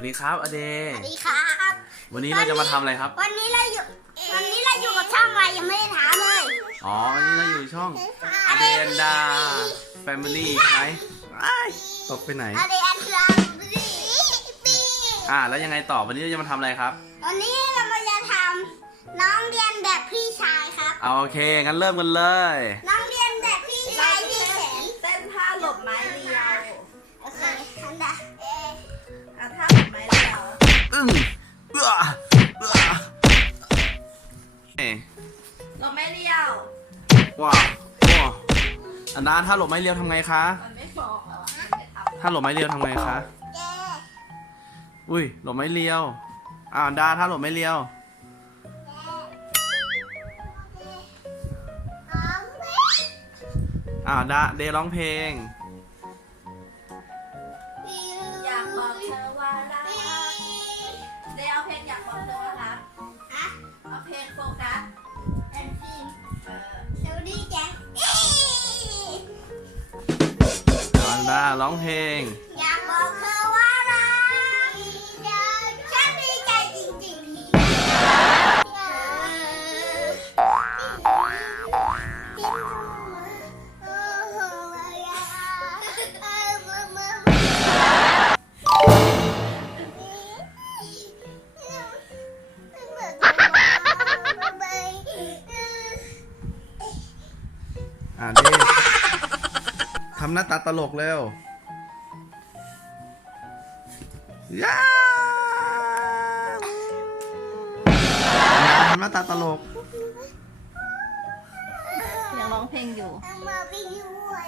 วัสดีครับอเดสวัสดีครับ วันนี้เราจะมาทำอะไรครับ วันนี้เราอยู่ วันนี้เราอยู่กับช่องอะไรยังไม่ได้ถามเลย อ๋อ วันนี้เราอยู่ช่องอเดนดาแฟมิลี่ไหมอ้ายตกไปไหนอะไรอันเราปีปีอ่า แล้วยังไงต่อ วันนี้เราจะมาทำอะไรครับ วันนี้เรามาจะทำน้องเรียนแบบพี่ชายครับ เอาโอเค งั้นเริ่มกันเลย น้องเรียน อึ้งเอื้อเอื้อเอ้ยหลบไม้เรียวว้าวว้าวอันดาถ้าหลบไม้เรียวทำไงคะ มันไม่บอกแล้วอะไม่ทำถ้าหลบไม้เรียวทำไงคะเจ๊อุ้ยหลบไม้เรียวอ่าอันดาถ้าหลบไม้เรียว อ่าดาเดย์ร้องเพลง อันดาร้ ที่เอ่าเดย์ทำหน้าตาตลกเร็วย่าทำหน้าตาตลก ยังร้องเพลงอยู่อามาไปด้วย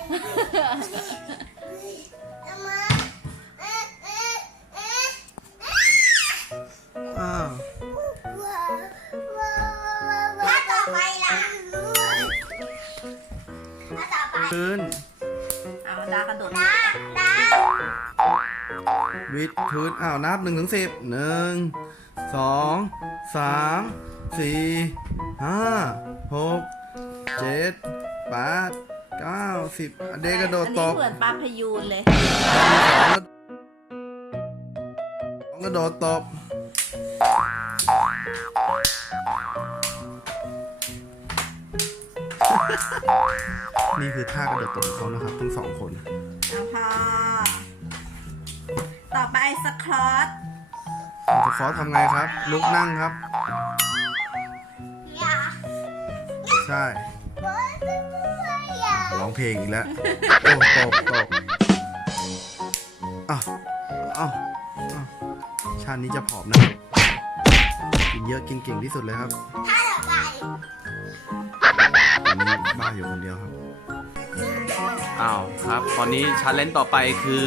อามาเอ๊ะเอ๊ะเอ๊ะอ้าวถ้าต่อไปล่ะถ้าต่อไปพื้น เอาดากระโดดนะนะวิดพื้นอ้าวนับหนึ่งถึงสิบหนึ่งสองสามสี่ห้าหกเจ็ดแปดเก้าสิบอะเดย์กระโดดตอันบนี้เหมือนปลาพยูนเลยสองกระโดดตบ นี่คือท่ากระโดดตบของเขานะครับทั้งสองคนเอาพอต่อไปสครอตจะขอทำไงครับ ลุกนั่งครับอย่าใช่อย่าร้องเพลงอีกแล้วโอ้ตบตบอ้าวอ้าวอ้าวชาตินี้จะผอมนะครับกินเยอะกินเก่งที่สุดเลยครับถ้าต่อไปตอนนี้บ้าอยู่คนเดียวครับ อ้าวครับตอนนี้ชาเลนจ์ต่อไปคือ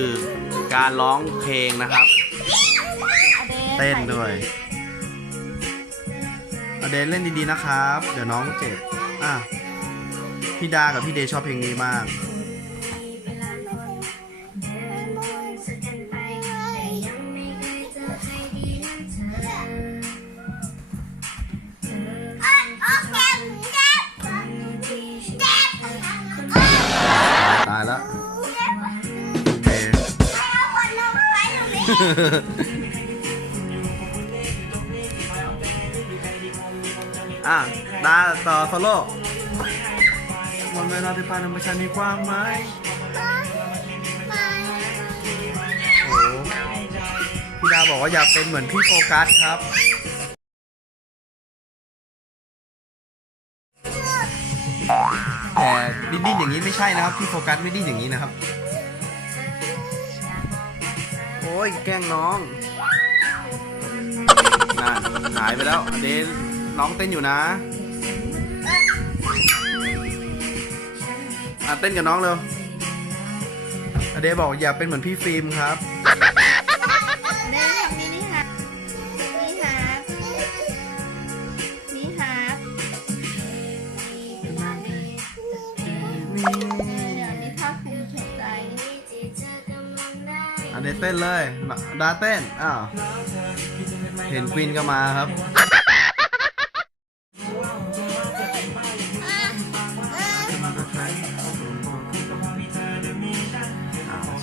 การร้องเพลงนะครับอเดเต้นด้วยอเดนเล่นดีๆนะครับ เดี๋ยวน้องเจ็บ อะพี่ดากับพี่เดย์ชอบเพลงนี้มาก อะดาต่อโซโล่วันเวลาที่ผ่านมาฉันมีความหมายโอ้พี่ดาบอกว่าอยากเป็นเหมือนพี่โฟกัสครับ แต่ดิ้นๆอย่างนี้ไม่ใช่นะครับ พี่โฟกัสไม่ดิ้นอย่างนี้นะครับ โอ้ยแกล้งน้องนั่นหายไปแล้วเดนน้องเต้นอยู่นะอะเต้นกับน้องเร็วอเดบอกอย่าเป็นเหมือนพี่ฟิล์มครับเด้ทำนี่นี่ฮะนี่ฮะนี่ฮะเเต้นเลยดาเต้น อ้าว เห็นควินก็มาครับ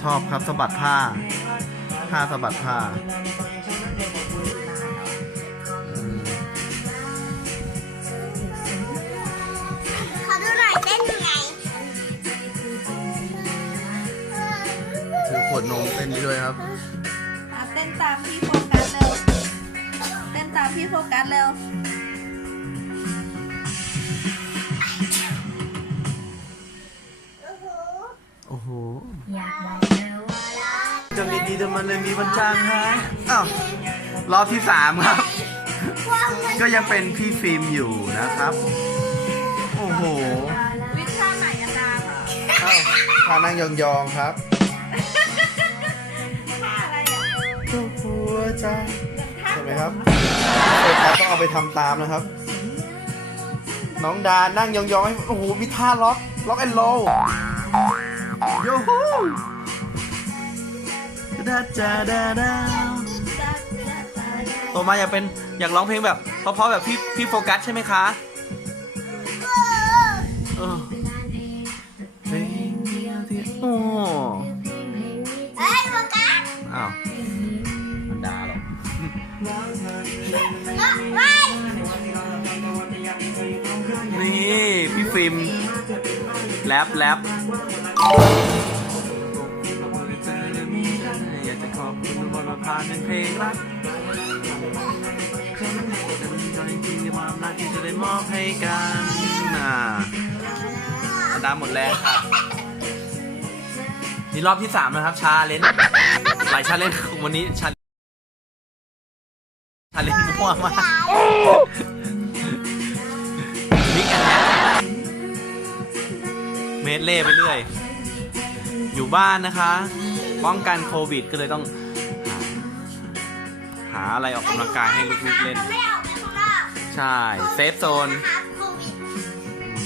ชอบครับสะบัดผ้า ผ้าสะบัดผ้า นมเต้นไปด้วยครับ อะเต้นตามพี่โฟกัสเร็ว เต้นตามพี่โฟกัสเร็ว โอ้โหอยากบอกเธอว่ารักจะมีดีแต่มันเลยมีวันจางหายอ้าวรอบที่สามครับ ความมันก็ยังเป็นพี่ฟิล์มอยู่นะครับ โอ้โหวิชาไหนอะดามอะอ้าวพานั่งยองๆครับท่าอะไรอะ ทุกหัวใจท่าใช่ไหมครับเอกครับต้องเอาไปทำตามนะครับ น้องดา นั่งยองๆให้โอ้โหมีท่าล็อก ล็อกแอนโลโยฮูดาจาดาดาโตมาอยากเป็นอยากร้องเพลงแบบเพราะๆแบบพี่พี่โฟกัสใช่ไหมคะเออเพลงเดียวที่โอ้เฮ้ยโฟกัสอ้าว นี่พี่ฟิล์มแรปแรปอยากจะขอบคุณทุกคนมาพาเป็นเพลงรักจริงๆที่มอบหน้าที่จะได้มอบให้กันน่ะดาหมดแรงค่ะ นี่รอบที่สามนะครับ ชาเลนจ์หลายชาเลนจ์ของวันนี้ชา ชาเลนจ์มั่วมากมิกแอนแมทเมดเล่ไปเรื่อย อยู่บ้านนะคะ ป้องกันโควิดก็เลยต้อง หาหาอะไรออกกำลังกายให้ลูกๆเล่น ไม่ออกไปข้างนอกใช่ เซฟโซนนะคะโควิด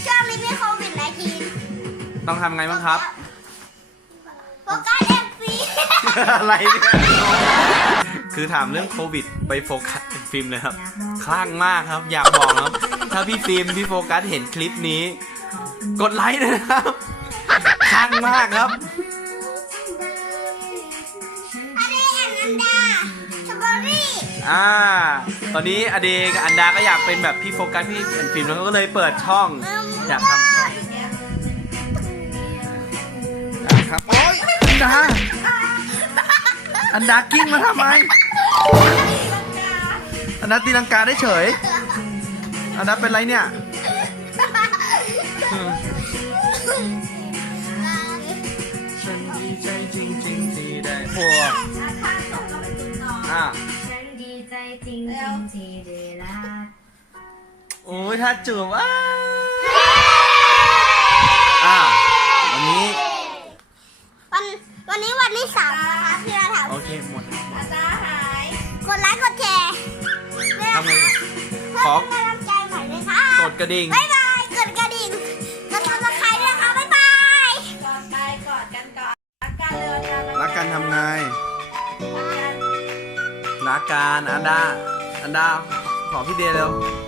ช่วงนี้มีโควิดนะทีต้องทำไงบ้างครับ โฟกัสเอ็มฟีอะไรเนี่ย คือถามเรื่องโควิด ไปโฟกัสเป็นฟิล์มเลยครับคลั่งมากครับ อยากบอกครับ ถ้าพี่ฟิล์มพี่โฟกัสเห็นคลิปนี้ กดไลค์เลยนะครับคลั่งมากครับอันนี้แอนนันดาสตรอเบอรี่อ่า ตอนนี้อเดกับอันดาก็อยากเป็นแบบพี่โฟกัสพี่แอนฟิล์มแล้วก็เลยเปิดช่องอยากทำช่องอะครับโอ๊ยอันดา อันดากิ้งมาทำไม อันดาตีลังกาได้เฉย อันดาเป็นไรเนี่ยอืมฉันดีใจจริงๆที่ได้พวกท่าท่าตกก็ไปจุดต่ออะฉันดีใจจริงๆที่ได้รักโอ้ยถ้าจูบอ้าอ้าววันนี้วันวันนี้วันที่สามนะคะที่เราทโอเคหมด อาจารย์หายำกดไลค์กดแชร์ ขอเพื่อเป็นกำลังใจใหม่เลยค่ะกดกระดิ่ง บ๊ายบายกดกระดิ่งกดติดตามใครด้วยนะคะบ๊ายบาย กอดไปกอดกันก่อนรักกันเร็วอาจารย์รักกันทำไงรักกันรักกัน อันดา อันดา ขอพี่เดย์เร็วร